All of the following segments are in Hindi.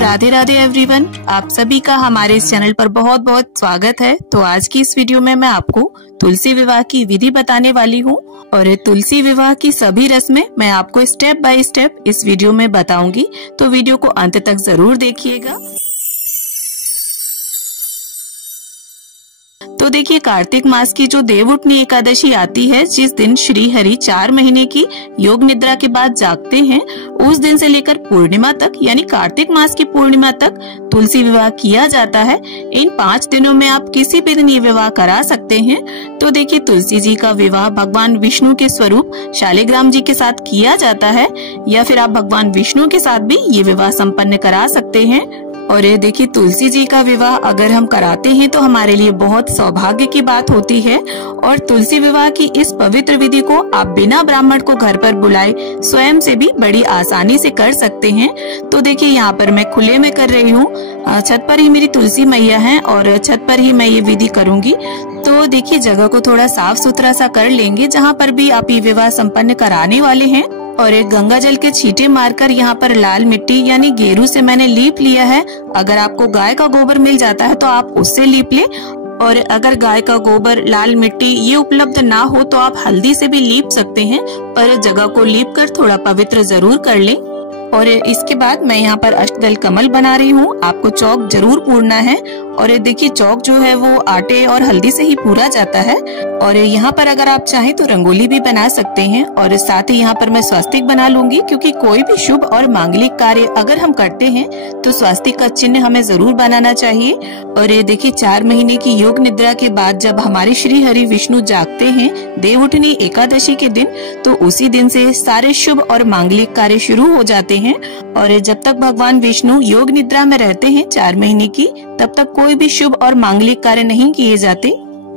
राधे राधे एवरीवन, आप सभी का हमारे इस चैनल पर बहुत बहुत स्वागत है। तो आज की इस वीडियो में मैं आपको तुलसी विवाह की विधि बताने वाली हूँ और तुलसी विवाह की सभी रस्में मैं आपको स्टेप बाय स्टेप इस वीडियो में बताऊंगी। तो वीडियो को अंत तक जरूर देखिएगा। तो देखिए, कार्तिक मास की जो देवउठनी एकादशी आती है, जिस दिन श्री हरि 4 महीने की योग निद्रा के बाद जागते हैं, उस दिन से लेकर पूर्णिमा तक यानी कार्तिक मास की पूर्णिमा तक तुलसी विवाह किया जाता है। इन 5 दिनों में आप किसी भी दिन ये विवाह करा सकते हैं। तो देखिए, तुलसी जी का विवाह भगवान विष्णु के स्वरूप शालिग्राम जी के साथ किया जाता है, या फिर आप भगवान विष्णु के साथ भी ये विवाह संपन्न करा सकते हैं। और ये देखिए, तुलसी जी का विवाह अगर हम कराते हैं तो हमारे लिए बहुत सौभाग्य की बात होती है। और तुलसी विवाह की इस पवित्र विधि को आप बिना ब्राह्मण को घर पर बुलाए स्वयं से भी बड़ी आसानी से कर सकते हैं। तो देखिए, यहाँ पर मैं खुले में कर रही हूँ, छत पर ही मेरी तुलसी मैया है और छत पर ही मैं ये विधि करूंगी। तो देखिए, जगह को थोड़ा साफ सुथरा सा कर लेंगे जहाँ पर भी आप ये विवाह संपन्न कराने वाले हैं। और एक गंगा जल के छींटे मारकर यहाँ पर लाल मिट्टी यानी गेरू से मैंने लीप लिया है। अगर आपको गाय का गोबर मिल जाता है तो आप उससे लीप ले, और अगर गाय का गोबर, लाल मिट्टी ये उपलब्ध ना हो तो आप हल्दी से भी लीप सकते हैं, पर जगह को लीप कर थोड़ा पवित्र जरूर कर लें। और इसके बाद मैं यहाँ पर अष्टदल कमल बना रही हूँ। आपको चौक जरूर पूरना है। और देखिए, चौक जो है वो आटे और हल्दी से ही पूरा जाता है। और यहाँ पर अगर आप चाहें तो रंगोली भी बना सकते हैं। और साथ ही यहाँ पर मैं स्वास्तिक बना लूंगी, क्योंकि कोई भी शुभ और मांगलिक कार्य अगर हम करते हैं तो स्वास्तिक का चिन्ह हमें जरूर बनाना चाहिए। और ये देखिए, 4 महीने की योग निद्रा के बाद जब हमारे श्री हरि विष्णु जागते हैं देवउठनी एकादशी के दिन, तो उसी दिन से सारे शुभ और मांगलिक कार्य शुरू हो जाते हैं। और जब तक भगवान विष्णु योग निद्रा में रहते हैं 4 महीने की, तब तक कोई भी शुभ और मांगलिक कार्य नहीं किए जाते।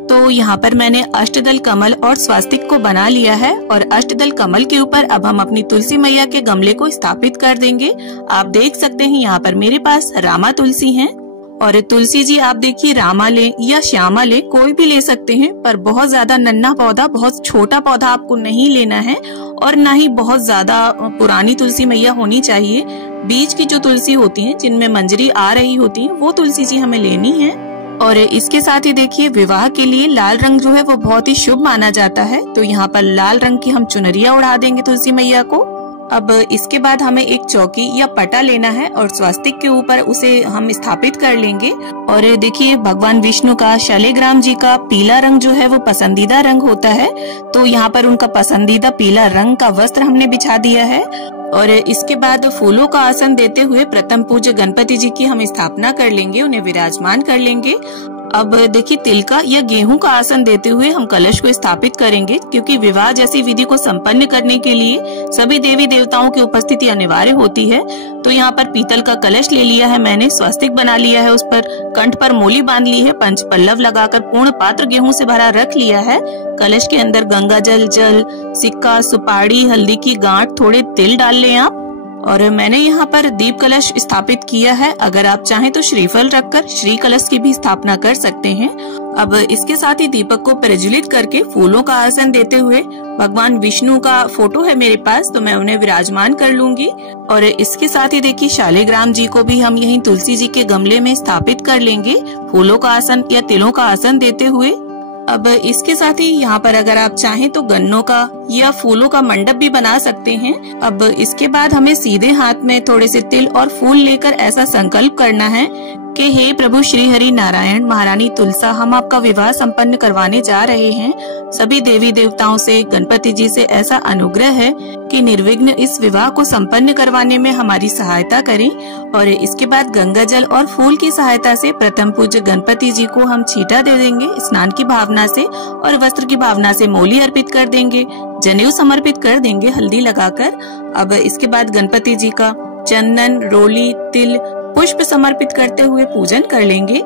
तो यहाँ पर मैंने अष्टदल कमल और स्वास्तिक को बना लिया है। और अष्टदल कमल के ऊपर अब हम अपनी तुलसी मैया के गमले को स्थापित कर देंगे। आप देख सकते हैं यहाँ पर मेरे पास रामा तुलसी है। और तुलसी जी आप देखिए, रामा ले या श्यामा ले, कोई भी ले सकते हैं, पर बहुत ज्यादा नन्हा पौधा, बहुत छोटा पौधा आपको नहीं लेना है। और ना ही बहुत ज्यादा पुरानी तुलसी मैया होनी चाहिए। बीच की जो तुलसी होती है, जिनमें मंजरी आ रही होती है, वो तुलसी जी हमें लेनी है। और इसके साथ ही देखिए, विवाह के लिए लाल रंग जो है वो बहुत ही शुभ माना जाता है। तो यहाँ पर लाल रंग की हम चुनरिया उड़ा देंगे तुलसी मैया को। अब इसके बाद हमें एक चौकी या पटा लेना है और स्वास्तिक के ऊपर उसे हम स्थापित कर लेंगे। और देखिए, भगवान विष्णु का, शालिग्राम जी का पीला रंग जो है वो पसंदीदा रंग होता है। तो यहाँ पर उनका पसंदीदा पीला रंग का वस्त्र हमने बिछा दिया है। और इसके बाद फूलों का आसन देते हुए प्रथम पूज्य गणपति जी की हम स्थापना कर लेंगे, उन्हें विराजमान कर लेंगे। अब देखिए, तिल का या गेहूं का आसन देते हुए हम कलश को स्थापित करेंगे, क्योंकि विवाह जैसी विधि को संपन्न करने के लिए सभी देवी देवताओं की उपस्थिति अनिवार्य होती है। तो यहाँ पर पीतल का कलश ले लिया है मैंने, स्वास्तिक बना लिया है, उस पर कंठ पर मोली बांध ली है, पंच पल्लव लगाकर पूर्ण पात्र गेहूं से भरा रख लिया है। कलश के अंदर गंगा जल, सिक्का, सुपारी, हल्दी की गांठ, थोड़े तिल डाल लें आप। और मैंने यहाँ पर दीप कलश स्थापित किया है। अगर आप चाहें तो श्रीफल रखकर श्री कलश की भी स्थापना कर सकते हैं। अब इसके साथ ही दीपक को प्रज्वलित करके फूलों का आसन देते हुए, भगवान विष्णु का फोटो है मेरे पास, तो मैं उन्हें विराजमान कर लूंगी। और इसके साथ ही देखिए, शालिग्राम जी को भी हम यहीं तुलसी जी के गमले में स्थापित कर लेंगे, फूलों का आसन या तिलों का आसन देते हुए। अब इसके साथ ही यहाँ पर अगर आप चाहें तो गन्नों का या फूलों का मंडप भी बना सकते हैं। अब इसके बाद हमें सीधे हाथ में थोड़े से तिल और फूल लेकर ऐसा संकल्प करना है कि हे प्रभु श्री हरि नारायण महारानी तुलसा, हम आपका विवाह संपन्न करवाने जा रहे हैं। सभी देवी देवताओं से, गणपति जी से ऐसा अनुग्रह है कि निर्विघ्न इस विवाह को संपन्न करवाने में हमारी सहायता करें। और इसके बाद गंगा जल और फूल की सहायता से प्रथम पूज्य गणपति जी को हम छींटा दे देंगे स्नान की भावना से, और वस्त्र की भावना से मोली अर्पित कर देंगे, जनेऊ समर्पित कर देंगे हल्दी लगाकर। अब इसके बाद गणपति जी का चंदन, रोली, तिल, पुष्प समर्पित करते हुए पूजन कर लेंगे।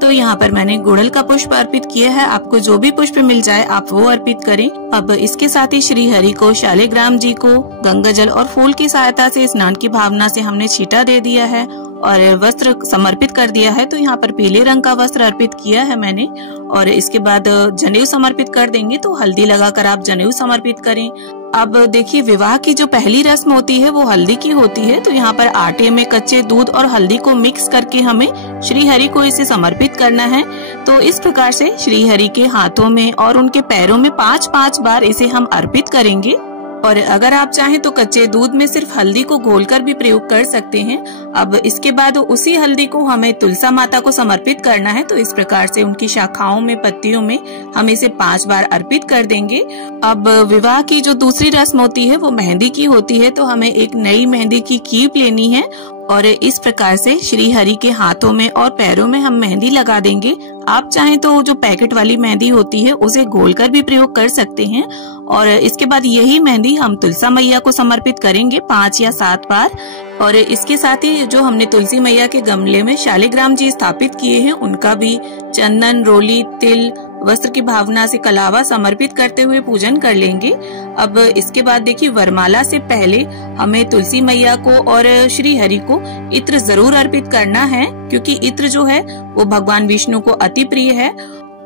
तो यहाँ पर मैंने गुड़हल का पुष्प अर्पित किया है। आपको जो भी पुष्प मिल जाए आप वो अर्पित करें। अब इसके साथ ही श्री हरि को, शालिग्राम जी को गंगा जल और फूल की सहायता से स्नान की भावना से हमने छींटा दे दिया है। और वस्त्र समर्पित कर दिया है। तो यहाँ पर पीले रंग का वस्त्र अर्पित किया है मैंने। और इसके बाद जनेऊ समर्पित कर देंगे, तो हल्दी लगाकर आप जनेऊ समर्पित करें। अब देखिए, विवाह की जो पहली रस्म होती है वो हल्दी की होती है। तो यहाँ पर आटे में कच्चे दूध और हल्दी को मिक्स करके हमें श्री हरि को इसे समर्पित करना है। तो इस प्रकार से श्री हरि के हाथों में और उनके पैरों में 5-5 बार इसे हम अर्पित करेंगे। और अगर आप चाहें तो कच्चे दूध में सिर्फ हल्दी को घोलकर भी प्रयोग कर सकते हैं। अब इसके बाद उसी हल्दी को हमें तुलसा माता को समर्पित करना है। तो इस प्रकार से उनकी शाखाओं में, पत्तियों में हम इसे 5 बार अर्पित कर देंगे। अब विवाह की जो दूसरी रस्म होती है वो मेहंदी की होती है। तो हमें एक नई मेहंदी की कीप लेनी है और इस प्रकार से श्री हरि के हाथों में और पैरों में हम मेहंदी लगा देंगे। आप चाहें तो जो पैकेट वाली मेहंदी होती है उसे घोलकर भी प्रयोग कर सकते हैं। और इसके बाद यही मेहंदी हम तुलसा मैया को समर्पित करेंगे 5 या 7 बार। और इसके साथ ही जो हमने तुलसी मैया के गमले में शालिग्राम जी स्थापित किए हैं उनका भी चंदन, रोली, तिल, वस्त्र की भावना से कलावा समर्पित करते हुए पूजन कर लेंगे। अब इसके बाद देखिए, वरमाला से पहले हमें तुलसी मैया को और श्री हरि को इत्र जरूर अर्पित करना है, क्योंकि इत्र जो है वो भगवान विष्णु को अति प्रिय है।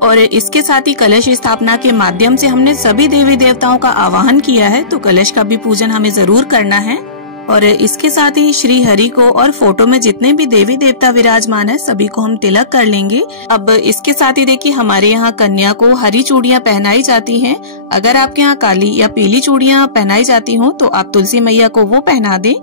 और इसके साथ ही कलश स्थापना के माध्यम से हमने सभी देवी देवताओं का आवाहन किया है, तो कलश का भी पूजन हमें जरूर करना है। और इसके साथ ही श्री हरि को और फोटो में जितने भी देवी देवता विराजमान है सभी को हम तिलक कर लेंगे। अब इसके साथ ही देखिए, हमारे यहाँ कन्या को हरी चूड़ियां पहनाई जाती हैं। अगर आपके यहाँ काली या पीली चूड़ियां पहनाई जाती हो तो आप तुलसी मैया को वो पहना दें।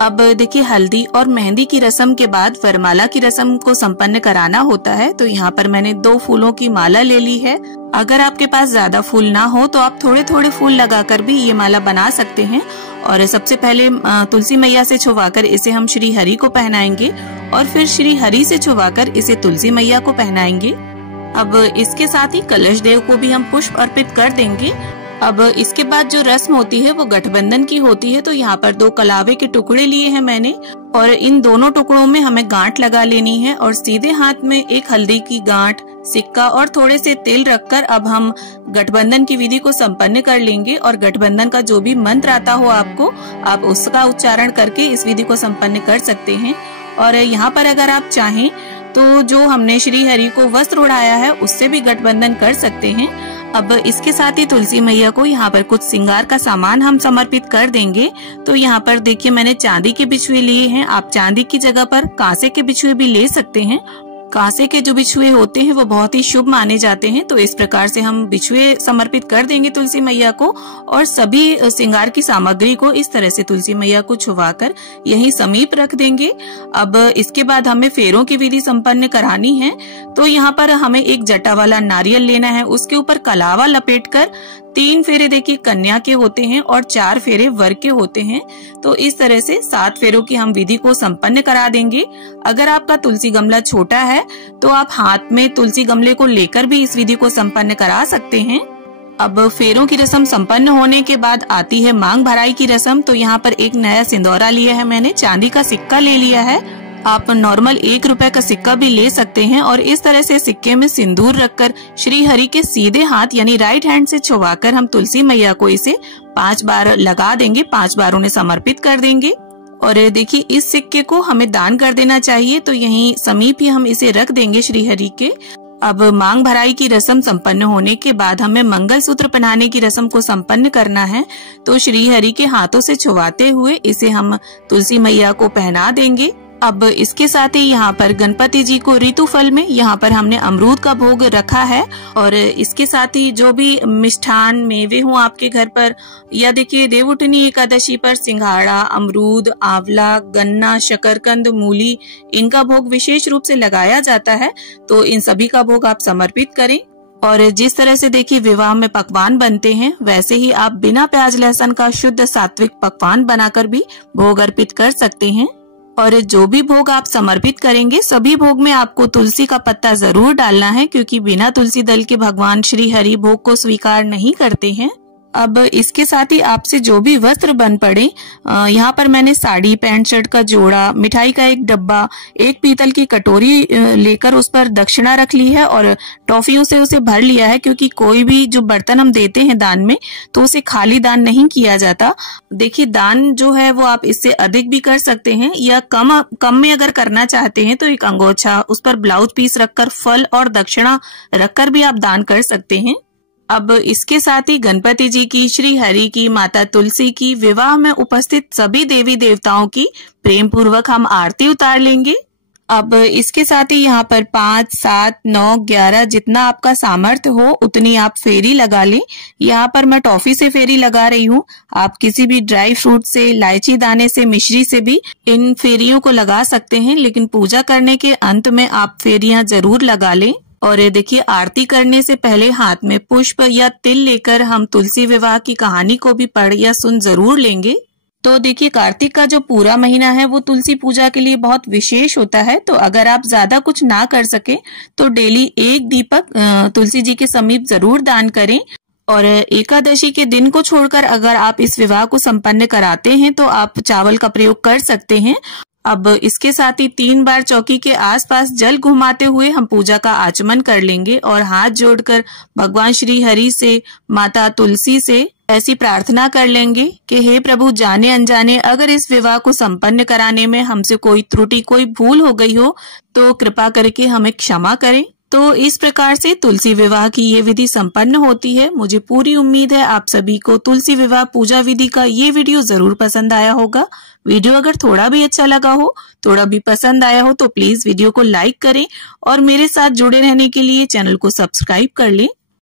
अब देखिए, हल्दी और मेहंदी की रस्म के बाद वरमाला की रस्म को संपन्न कराना होता है। तो यहाँ पर मैंने 2 फूलों की माला ले ली है। अगर आपके पास ज्यादा फूल ना हो तो आप थोड़े थोड़े फूल लगाकर भी ये माला बना सकते हैं। और सबसे पहले तुलसी मैया से छुवाकर इसे हम श्री हरि को पहनाएंगे और फिर श्री हरि से छुवाकर इसे तुलसी मैया को पहनाएंगे। अब इसके साथ ही कलश देव को भी हम पुष्प अर्पित कर देंगे। अब इसके बाद जो रस्म होती है वो गठबंधन की होती है। तो यहाँ पर 2 कलावे के टुकड़े लिए हैं मैंने और इन दोनों टुकड़ों में हमें गांठ लगा लेनी है और सीधे हाथ में एक हल्दी की गांठ, सिक्का और थोड़े से तेल रखकर अब हम गठबंधन की विधि को संपन्न कर लेंगे। और गठबंधन का जो भी मंत्र आता हो आपको, आप उसका उच्चारण करके इस विधि को संपन्न कर सकते हैं। और यहाँ पर अगर आप चाहें तो जो हमने श्री हरि को वस्त्र उड़ाया है उससे भी गठबंधन कर सकते हैं। अब इसके साथ ही तुलसी मैया को यहाँ पर कुछ श्रृंगार का सामान हम समर्पित कर देंगे। तो यहाँ पर देखिए, मैंने चांदी के बिछुए लिए हैं। आप चांदी की जगह पर कांसे के बिछुए भी ले सकते हैं। कांसे के जो बिछुए होते हैं वो बहुत ही शुभ माने जाते हैं। तो इस प्रकार से हम बिछुए समर्पित कर देंगे तुलसी मैया को और सभी श्रृंगार की सामग्री को इस तरह से तुलसी मैया को छुवाकर यहीं समीप रख देंगे। अब इसके बाद हमें फेरों की विधि संपन्न करानी है। तो यहाँ पर हमें एक जटा वाला नारियल लेना है, उसके ऊपर कलावा लपेटकर 3 फेरे देखिए कन्या के होते हैं और 4 फेरे वर के होते हैं। तो इस तरह से 7 फेरों की हम विधि को संपन्न करा देंगे। अगर आपका तुलसी गमला छोटा है तो आप हाथ में तुलसी गमले को लेकर भी इस विधि को संपन्न करा सकते हैं। अब फेरों की रस्म संपन्न होने के बाद आती है मांग भराई की रस्म। तो यहाँ पर एक नया सिंदूरा लिया है मैंने, चांदी का सिक्का ले लिया है। आप नॉर्मल 1 रुपए का सिक्का भी ले सकते हैं और इस तरह से सिक्के में सिंदूर रखकर श्री हरि के सीधे हाथ यानी राइट हैंड से छुवाकर हम तुलसी मैया को इसे 5 बार लगा देंगे, 5 बार उन्हें समर्पित कर देंगे। और देखिए, इस सिक्के को हमें दान कर देना चाहिए। तो यहीं समीप ही हम इसे रख देंगे श्री हरि के। अब मांग भराई की रस्म संपन्न होने के बाद हमें मंगल सूत्र पहनाने की रस्म को संपन्न करना है। तो श्री हरि के हाथों से छुवाते हुए इसे हम तुलसी मैया को पहना देंगे। अब इसके साथ ही यहाँ पर गणपति जी को ऋतु फल में यहाँ पर हमने अमरूद का भोग रखा है। और इसके साथ ही जो भी मिष्ठान मेवे हो आपके घर पर, या देखिए देवउठनी एकादशी पर सिंघाड़ा, अमरूद, आंवला, गन्ना, शकरकंद, मूली, इनका भोग विशेष रूप से लगाया जाता है। तो इन सभी का भोग आप समर्पित करें। और जिस तरह से देखिए विवाह में पकवान बनते हैं, वैसे ही आप बिना प्याज लहसुन का शुद्ध सात्विक पकवान बनाकर भी भोग अर्पित कर सकते हैं। और जो भी भोग आप समर्पित करेंगे, सभी भोग में आपको तुलसी का पत्ता जरूर डालना है, क्योंकि बिना तुलसी दल के भगवान श्री हरि भोग को स्वीकार नहीं करते हैं। अब इसके साथ ही आपसे जो भी वस्त्र बन पड़े, यहाँ पर मैंने साड़ी, पैंट शर्ट का जोड़ा, मिठाई का एक डब्बा, एक पीतल की कटोरी लेकर उस पर दक्षिणा रख ली है और टॉफियों से उसे भर लिया है, क्योंकि कोई भी जो बर्तन हम देते हैं दान में तो उसे खाली दान नहीं किया जाता। देखिए, दान जो है वो आप इससे अधिक भी कर सकते हैं या कम में अगर करना चाहते हैं तो एक अंगोछा, उस पर ब्लाउज पीस रखकर, फल और दक्षिणा रखकर भी आप दान कर सकते हैं। अब इसके साथ ही गणपति जी की, श्री हरि की, माता तुलसी की, विवाह में उपस्थित सभी देवी देवताओं की प्रेम पूर्वक हम आरती उतार लेंगे। अब इसके साथ ही यहाँ पर 5, 7, 9, 11 जितना आपका सामर्थ्य हो उतनी आप फेरी लगा लें। यहाँ पर मैं टॉफी से फेरी लगा रही हूँ। आप किसी भी ड्राई फ्रूट से, इलायची दाने से, मिश्री से भी इन फेरियों को लगा सकते हैं, लेकिन पूजा करने के अंत में आप फेरियां जरूर लगा लें। और देखिए, आरती करने से पहले हाथ में पुष्प या तिल लेकर हम तुलसी विवाह की कहानी को भी पढ़ या सुन जरूर लेंगे। तो देखिए, कार्तिक का जो पूरा महीना है वो तुलसी पूजा के लिए बहुत विशेष होता है। तो अगर आप ज्यादा कुछ ना कर सके तो डेली एक दीपक तुलसी जी के समीप जरूर दान करें। और एकादशी के दिन को छोड़कर अगर आप इस विवाह को संपन्न कराते हैं तो आप चावल का प्रयोग कर सकते हैं। अब इसके साथ ही 3 बार चौकी के आसपास जल घुमाते हुए हम पूजा का आचमन कर लेंगे और हाथ जोड़कर भगवान श्री हरि से, माता तुलसी से ऐसी प्रार्थना कर लेंगे कि हे प्रभु, जाने अनजाने अगर इस विवाह को संपन्न कराने में हमसे कोई त्रुटि, कोई भूल हो गई हो तो कृपा करके हमें क्षमा करें। तो इस प्रकार से तुलसी विवाह की ये विधि संपन्न होती है। मुझे पूरी उम्मीद है आप सभी को तुलसी विवाह पूजा विधि का ये वीडियो जरूर पसंद आया होगा। वीडियो अगर थोड़ा भी अच्छा लगा हो, थोड़ा भी पसंद आया हो तो प्लीज वीडियो को लाइक करें और मेरे साथ जुड़े रहने के लिए चैनल को सब्सक्राइब कर लें।